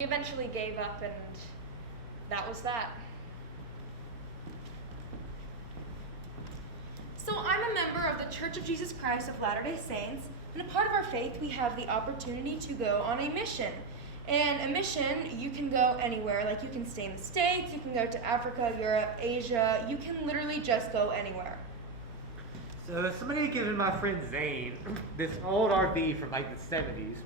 We eventually gave up, and that was that. So I'm a member of the Church of Jesus Christ of Latter-day Saints, and a part of our faith, we have the opportunity to go on a mission. And a mission, you can go anywhere. Like, you can stay in the States, you can go to Africa, Europe, Asia. You can literally just go anywhere. So somebody had given my friend Zane this old RV from like the 70s,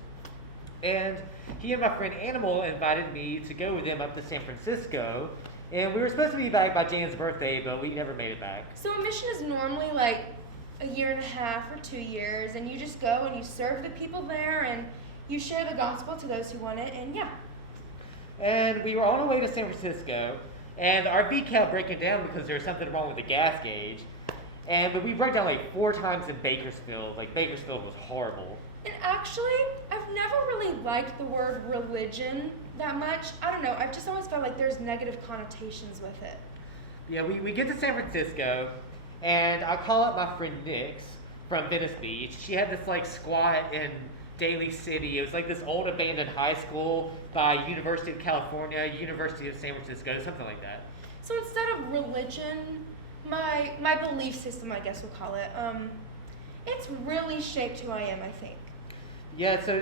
and he and my friend Animal invited me to go with them up to San Francisco, and we were supposed to be back by Jan's birthday, but we never made it back. So a mission is normally like a year and a half or 2 years, and you just go and you serve the people there, and you share the gospel to those who want it, and yeah. And we were on our way to San Francisco, and our RV kept breaking down because there was something wrong with the gas gauge. But we broke down like 4 times in Bakersfield. Like, Bakersfield was horrible. And actually, I've never really liked the word religion that much. I don't know, I've just always felt like there's negative connotations with it. Yeah, we get to San Francisco, and I call up my friend Nix from Venice Beach. She had this like squat in Daly City. It was like this old abandoned high school by University of California, University of San Francisco, something like that. So instead of religion, my belief system, I guess we'll call it, it's really shaped who I am, I think. Yeah, so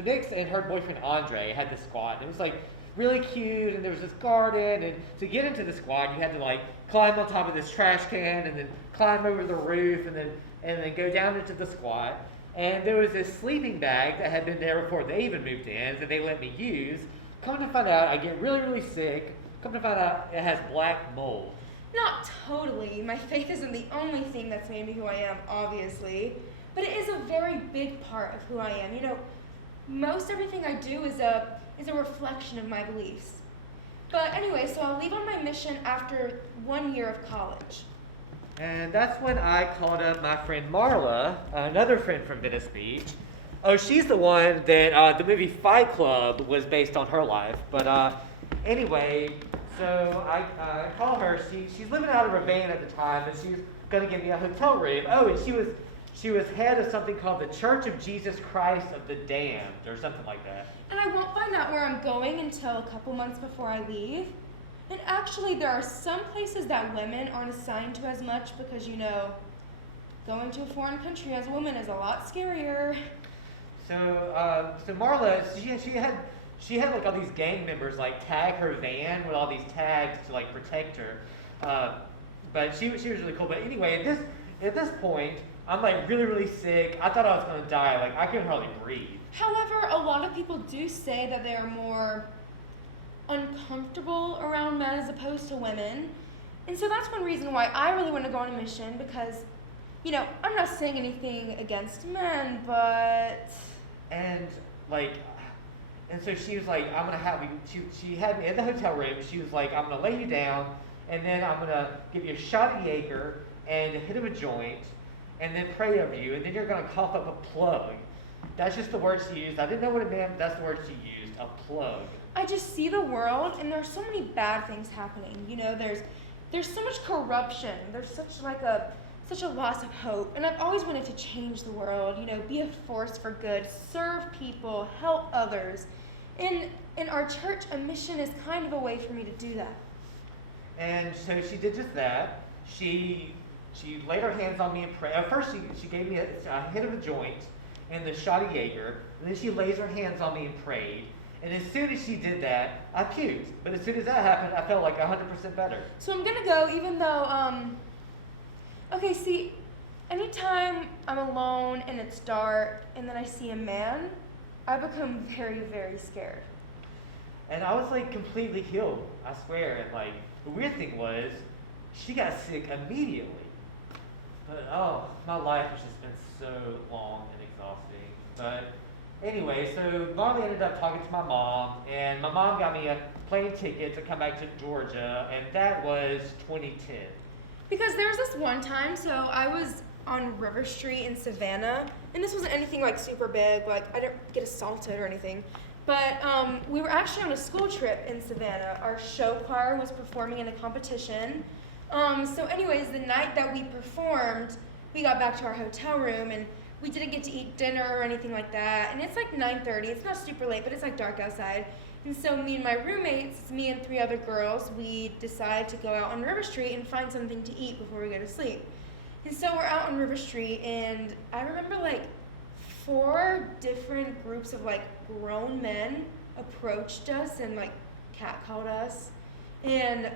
Nix and her boyfriend Andre had this squad, and it was like really cute, and there was this garden, and to get into the squad, you had to like climb on top of this trash can, and then climb over the roof, and then go down into the squad. And there was this sleeping bag that had been there before they even moved in that they let me use. Come to find out, I get really, really sick. Come to find out, it has black mold. Not totally. My faith isn't the only thing that's made me who I am, obviously. But it is a very big part of who I am. You know, most everything I do is a reflection of my beliefs. But anyway, so I'll leave on my mission after 1 year of college. And that's when I called up my friend Marla, another friend from Venice Beach. Oh, she's the one that the movie Fight Club was based on her life. But anyway, so I call her. She's living out of a van at the time, and she's going to give me a hotel room. Oh, and she was head of something called the Church of Jesus Christ of the Damned, or something like that. And I won't find out where I'm going until a couple months before I leave. And actually, there are some places that women aren't assigned to as much because, you know, going to a foreign country as a woman is a lot scarier. So Marla, she had like all these gang members like tag her van with all these tags to like protect her. But she was really cool. But anyway, at this point, I'm like really, really sick. I thought I was gonna die. Like, I couldn't hardly breathe. However, a lot of people do say that they are more uncomfortable around men as opposed to women. And so that's one reason why I really want to go on a mission, because, you know, I'm not saying anything against men, but... And so she was like, I'm gonna have you, she had me in the hotel room. She was like, I'm gonna lay you down, and then I'm gonna give you a shot of Jaeger and a hit of a joint, and then pray over you, and then you're gonna cough up a plug. That's just the word she used. I didn't know what it meant, but that's the word she used, a plug. I just see the world, and there's so many bad things happening. You know, there's so much corruption. There's such a loss of hope. And I've always wanted to change the world, you know, be a force for good, serve people, help others. In our church, a mission is kind of a way for me to do that. And so she did just that. She laid her hands on me and prayed. At first, she gave me a hit of a joint and the shot of Jaeger. And then she lays her hands on me and prayed. And as soon as she did that, I puked. But as soon as that happened, I felt like 100% better. So I'm gonna go, even though, okay, see, anytime I'm alone and it's dark and then I see a man, I become very, very scared. And I was like completely healed, I swear. And like, the weird thing was, she got sick immediately. But oh, my life has just been so long and exhausting. But anyway, so Marley ended up talking to my mom, and my mom got me a plane ticket to come back to Georgia, and that was 2010. Because there was this one time, so I was on River Street in Savannah, and this wasn't anything like super big, like I didn't get assaulted or anything, but we were actually on a school trip in Savannah. Our show choir was performing in a competition. So anyways, the night that we performed, we got back to our hotel room, and we didn't get to eat dinner or anything like that. And it's like 9:30. It's not super late, but it's like dark outside. And so me and my roommates, it's me and 3 other girls, we decided to go out on River Street and find something to eat before we go to sleep. And so we're out on River Street, and I remember like 4 different groups of like grown men approached us and like catcalled us. And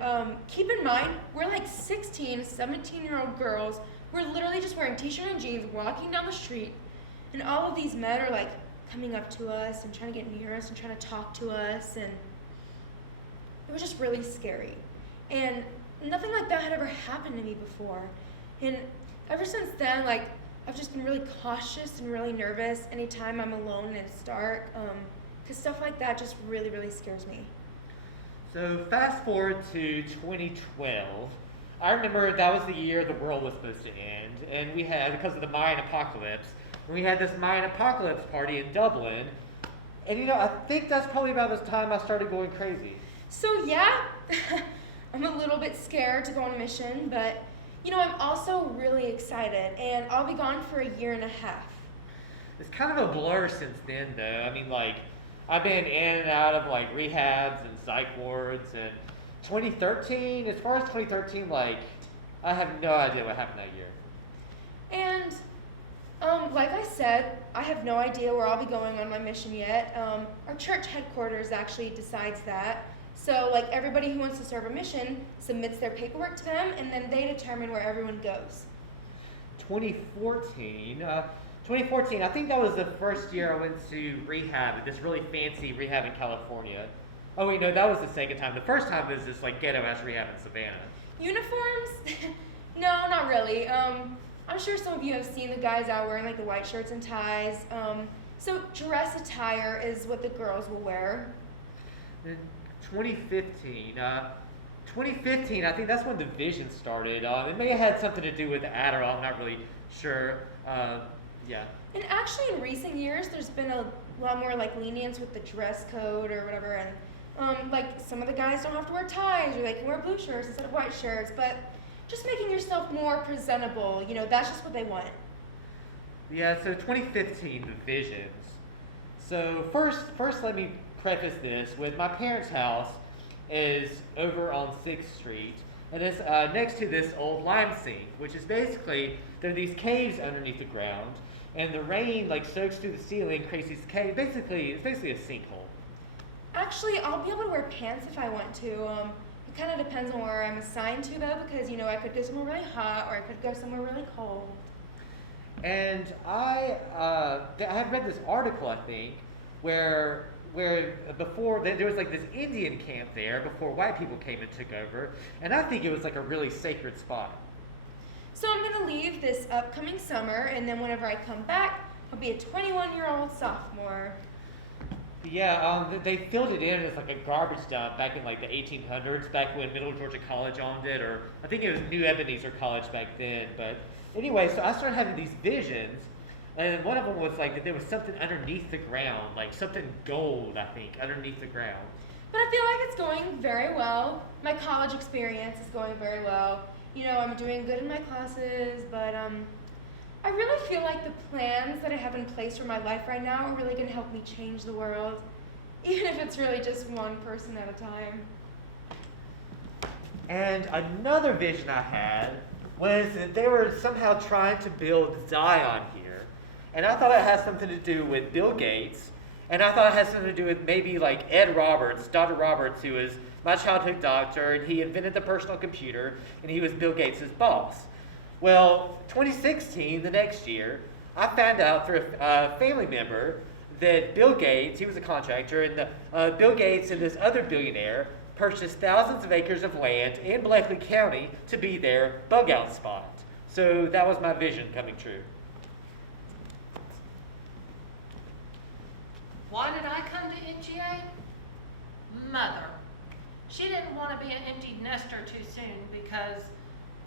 keep in mind, we're like 16, 17-year-old girls. We're literally just wearing t-shirt and jeans, walking down the street, and all of these men are like coming up to us and trying to get near us and trying to talk to us, and it was just really scary. And nothing like that had ever happened to me before. And ever since then, like, I've just been really cautious and really nervous anytime I'm alone and it's dark, because stuff like that just really, really scares me. So fast forward to 2012. I remember that was the year the world was supposed to end, and we had, because of the Mayan apocalypse, we had this Mayan apocalypse party in Dublin, and you know, I think that's probably about the time I started going crazy. So yeah, I'm a little bit scared to go on a mission, but you know, I'm also really excited, and I'll be gone for 1.5 years. It's kind of a blur since then, though. I mean, like, I've been in and out of like rehabs and psych wards, and 2013, as far as 2013, like, I have no idea what happened that year. And like I said, I have no idea where I'll be going on my mission yet. Our church headquarters actually decides that. So like everybody who wants to serve a mission submits their paperwork to them, and then they determine where everyone goes. 2014, I think that was the first year I went to rehab, this really fancy rehab in California. Oh wait, no, that was the second time. The first time was this like ghetto-ass rehab in Savannah. Uniforms? No, not really. I'm sure some of you have seen the guys out wearing like the white shirts and ties. So dress attire is what the girls will wear. In 2015, I think that's when the vision started. It may have had something to do with the Adderall, I'm not really sure. Yeah. And actually in recent years, there's been a lot more like lenience with the dress code or whatever, and like some of the guys don't have to wear ties, or they can wear blue shirts instead of white shirts, but just making yourself more presentable, you know, that's just what they want. Yeah, so 2015, the visions. So first let me preface this with my parents' house is over on 6th Street, and it's next to this old lime sink, which is basically, there are these caves underneath the ground, and the rain like soaks through the ceiling, creates these caves. It's basically a sinkhole. Actually, I'll be able to wear pants if I want to. It kind of depends on where I'm assigned to though, because you know, I could go somewhere really hot or I could go somewhere really cold. And I had read this article, I think, where before there was like this Indian camp there before white people came and took over, and I think it was like a really sacred spot. So I'm gonna leave this upcoming summer, and then whenever I come back, I'll be a 21-year-old sophomore. Yeah, they filled it in as like a garbage dump back in like the 1800s, back when Middle Georgia College owned it, or I think it was New Ebenezer College back then. But anyway, so I started having these visions, and one of them was like that there was something underneath the ground, like something gold, I think, underneath the ground. But I feel like it's going very well. My college experience is going very well. You know, I'm doing good in my classes, but I really feel like the plans that I have in place for my life right now are really going to help me change the world, even if it's really just one person at a time. And another vision I had was that they were somehow trying to build Zion here. And I thought it had something to do with Bill Gates, and I thought it had something to do with maybe like Ed Roberts, Dr. Roberts, who is my childhood doctor, and he invented the personal computer, and he was Bill Gates' boss. Well, 2016, the next year, I found out through a family member that Bill Gates, he was a contractor, and Bill Gates and this other billionaire purchased thousands of acres of land in Blakely County to be their bug out spot. So that was my vision coming true. Why did I come to NGA? Mother. She didn't want to be an empty nester too soon because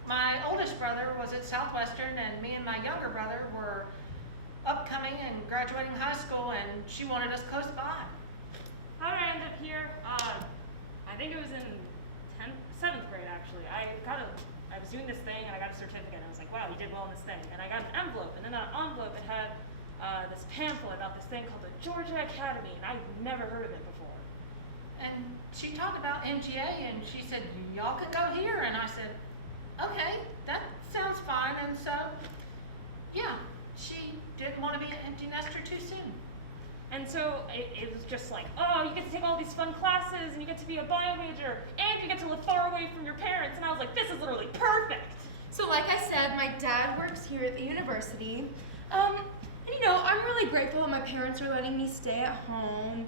my oldest brother was at Southwestern and me and my younger brother were upcoming and graduating high school, and she wanted us close by. How did I end up here? I think it was in 7th grade actually. I was doing this thing and I got a certificate. I was like, wow, you did well in this thing. And I got an envelope, and in that envelope it had this pamphlet about this thing called the Georgia Academy, and I'd never heard of it before. she talked about MGA and she said, y'all could go here. And I said, okay, that sounds fine. And so, yeah, she didn't want to be an empty nester too soon. And so it was just like, oh, you get to take all these fun classes, and you get to be a bio major, and you get to live far away from your parents. And I was like, this is literally perfect. So like I said, my dad works here at the university. And you know, I'm really grateful that my parents are letting me stay at home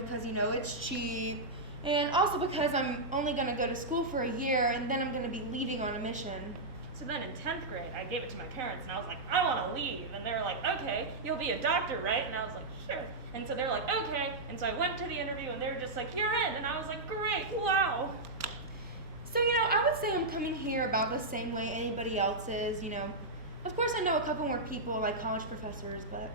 because, you know, it's cheap. And also because I'm only going to go to school for a year, and then I'm going to be leaving on a mission. So then in 10th grade, I gave it to my parents, and I was like, I want to leave. And they were like, okay, you'll be a doctor, right? And I was like, sure. And so they're like, okay. And so I went to the interview, and they were just like, you're in. And I was like, great, wow. So, you know, I would say I'm coming here about the same way anybody else is, you know. Of course, I know a couple more people, like college professors, but...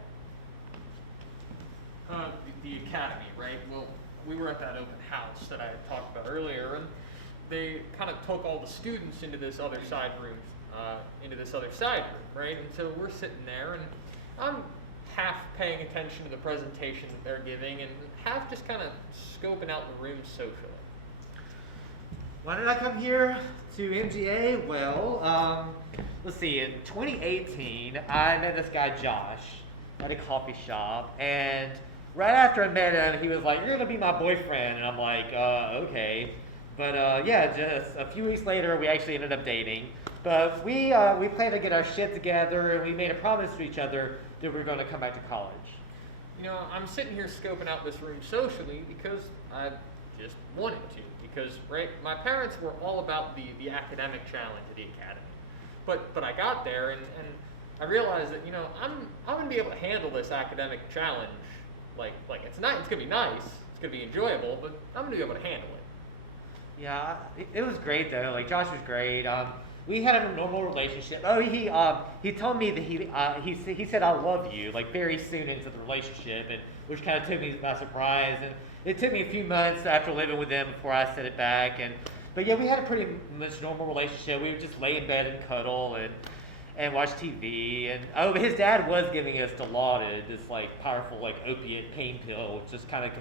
The academy, right? Well, we were at that open house that I had talked about earlier, and they kind of took all the students into this other side room, right? And so we're sitting there, and I'm half paying attention to the presentation that they're giving, and half just kind of scoping out the room socially. Why did I come here to MGA? Well, let's see, in 2018, I met this guy, Josh, at a coffee shop, and right after I met him, he was like, you're gonna be my boyfriend, and I'm like, okay. But yeah, just a few weeks later, we actually ended up dating. But we planned to get our shit together, and we made a promise to each other that we were gonna come back to college. You know, I'm sitting here scoping out this room socially because I just wanted to. Because, right, my parents were all about the academic challenge at the academy. But I got there and I realized that, you know, I'm gonna be able to handle this academic challenge. Like it's gonna be nice, it's gonna be enjoyable, but I'm gonna be able to handle it. Yeah, it was great though. Like Josh was great. We had a normal relationship. Oh, he told me that he said I love you like very soon into the relationship, and which kind of took me by surprise. And it took me a few months after living with them before I said it back. But yeah, we had a pretty much normal relationship. We would just lay in bed and cuddle and watch TV. And oh, but his dad was giving us Dilaudid, this like powerful like opiate pain pill, which just kind of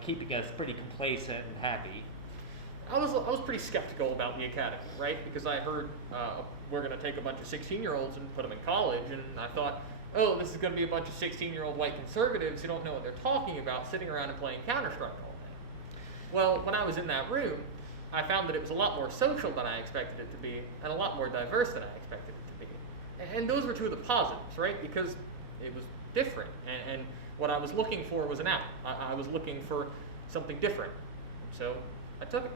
keeping us pretty complacent and happy. I was pretty skeptical about the academy, right? Because I heard we're going to take a bunch of 16-year-olds and put them in college, and I thought, oh, this is going to be a bunch of 16-year-old white conservatives who don't know what they're talking about, sitting around and playing Counter-Strike all day. Well, when I was in that room, I found that it was a lot more social than I expected it to be, and a lot more diverse than I expected it to be. And those were two of the positives, right? Because it was different, and what I was looking for was an out. I was looking for something different, so I took it.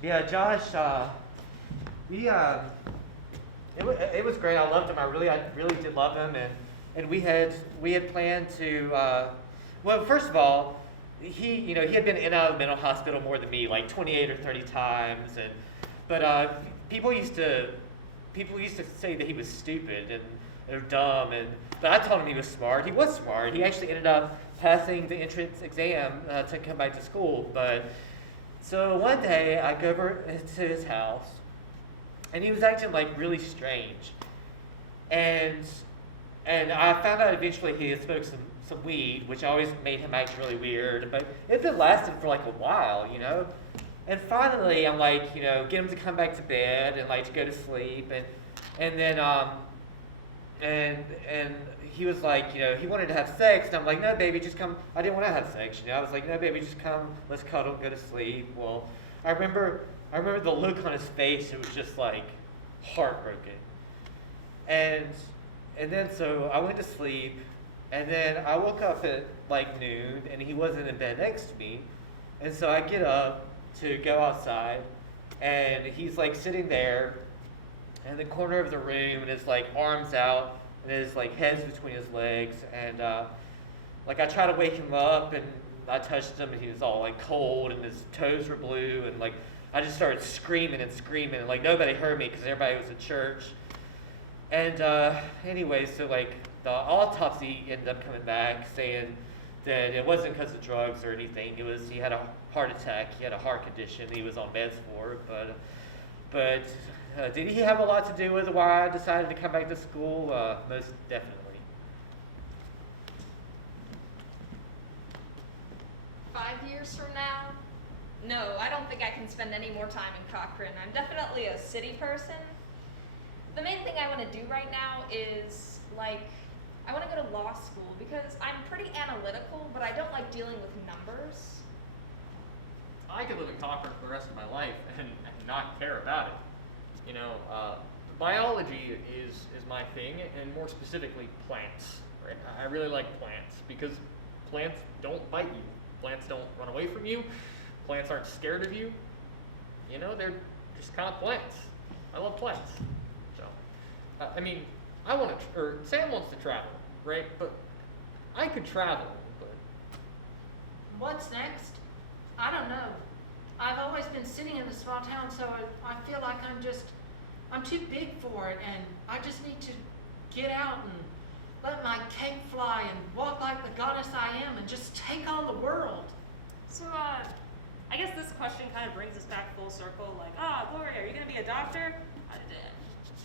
Yeah, Josh, it was great. I loved him. I really did love him, and we had planned to. Well, first of all, he had been in and out of the mental hospital more than me, like 28 or 30 times, but people used to say that he was stupid or dumb, but I told him he was smart. He was smart. He actually ended up passing the entrance exam to come back to school, but. So one day I go over to his house, and he was acting like really strange, and I found out eventually he had smoked some weed, which always made him act really weird. But it had lasted for like a while, you know. And finally, I'm like, you know, get him to come back to bed and like to go to sleep, and then and he was like, you know, he wanted to have sex, and I'm like, no, baby, just come. I didn't want to have sex, you know. I was like, no, baby, just come. Let's cuddle, go to sleep. Well, I remember the look on his face. It was just like heartbroken. And then so I went to sleep, and then I woke up at like noon, and he wasn't in bed next to me, and so I get up to go outside, and he's like sitting there in the corner of the room, and his like arms out. And his like head's between his legs, and like I tried to wake him up, and I touched him, and he was all like cold, and his toes were blue, and like I just started screaming, and like nobody heard me because everybody was at church. And anyway, so like the autopsy ended up coming back saying that it wasn't because of drugs or anything. It was he had a heart attack, he had a heart condition, he was on meds for it, but. Did he have a lot to do with why I decided to come back to school? Most definitely. 5 5 years from now? No, I don't think I can spend any more time in Cochran. I'm definitely a city person. The main thing I want to do right now is, like, I want to go to law school because I'm pretty analytical, but I don't like dealing with numbers. I could live in Cochran for the rest of my life and not care about it. You know, biology is my thing, and more specifically, plants. Right? I really like plants because plants don't bite you. Plants don't run away from you. Plants aren't scared of you. You know, they're just kind of plants. I love plants. So, I mean, I want to, or Sam wants to travel, right? But I could travel, but What's next? I don't know. I've always been sitting in a small town, so I feel like I'm too big for it, and I just need to get out and let my cape fly and walk like the goddess I am and just take on the world. So, I guess this question kind of brings us back full circle. Like, Gloria, are you gonna be a doctor?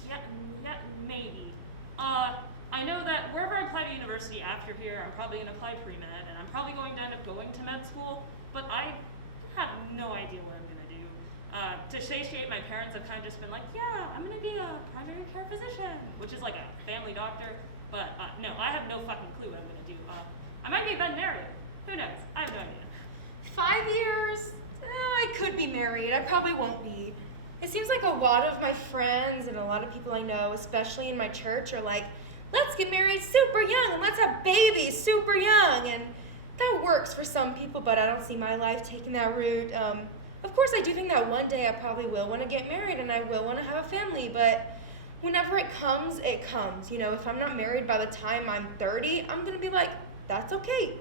Yeah, maybe. I know that wherever I apply to university after here, I'm probably gonna apply pre-med, and I'm probably going to end up going to med school, but I have no idea what I'm gonna do. To satiate my parents, I've kind of just been like, yeah, I'm gonna be a primary care physician, which is like a family doctor, but no, I have no fucking clue what I'm gonna do. I might be a veterinarian. Who knows? I have no idea. 5 years? I could be married. I probably won't be. It seems like a lot of my friends and a lot of people I know, especially in my church, are like, let's get married super young and let's have babies super young. And that works for some people, but I don't see my life taking that route. Of course, I do think that one day I probably will want to get married and I will want to have a family, but whenever it comes, it comes. You know, if I'm not married by the time I'm 30, I'm going to be like, that's okay.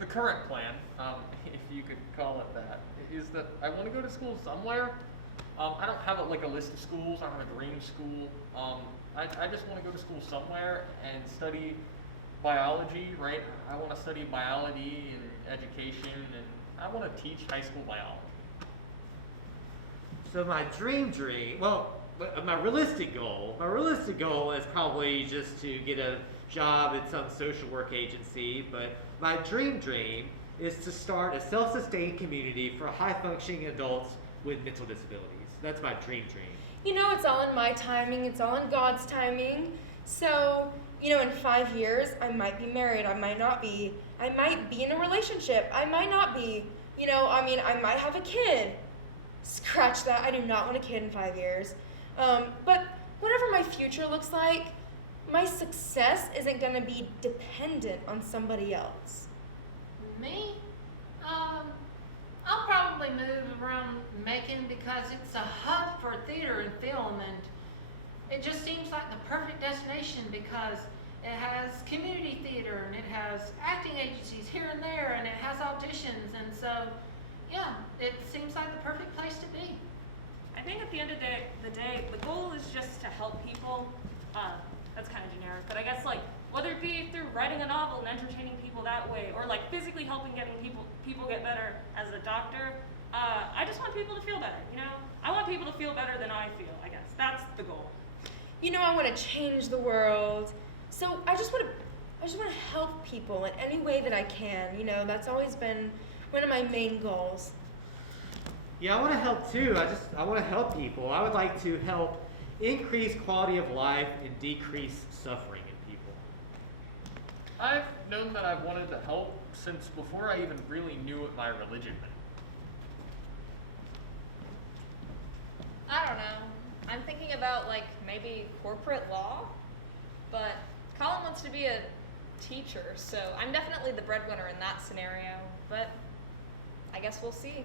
the current plan, if you could call it that, is that I want to go to school somewhere. I don't have a list of schools. I don't have a dream school. I just want to go to school somewhere and study biology, right? I want to study biology and education, and I want to teach high school biology. So my my realistic goal is probably just to get a job at some social work agency, but my dream is to start a self-sustained community for high-functioning adults with mental disabilities. That's my dream. You know, it's all in my timing, it's all in God's timing. So, you know, in 5 years, I might be married, I might not be. I might be in a relationship, I might not be. You know, I mean, I might have a kid. Scratch that, I do not want a kid in 5 years. But whatever my future looks like, my success isn't gonna be dependent on somebody else. Me? I'll probably move around Macon because it's a hub for theater and film, and it just seems like the perfect destination because it has community theater and it has acting agencies here and there and it has auditions, and so yeah, it seems like the perfect place to be. I think at the end of the day, the goal is just to help people. That's kind of generic, but I guess like whether it be through writing a novel and entertaining people that way, or like physically helping getting people get better as a doctor. I just want people to feel better. You know, I want people to feel better than I feel. I guess that's the goal. You know, I want to change the world. So I just want to help people in any way that I can. You know, that's always been one of my main goals. Yeah, I want to help too. I want to help people. I would like to help increase quality of life and decrease suffering in people. I've known that I've wanted to help since before I even really knew what my religion meant. I don't know. I'm thinking about like maybe corporate law, but Colin wants to be a teacher, so I'm definitely the breadwinner in that scenario, but I guess we'll see.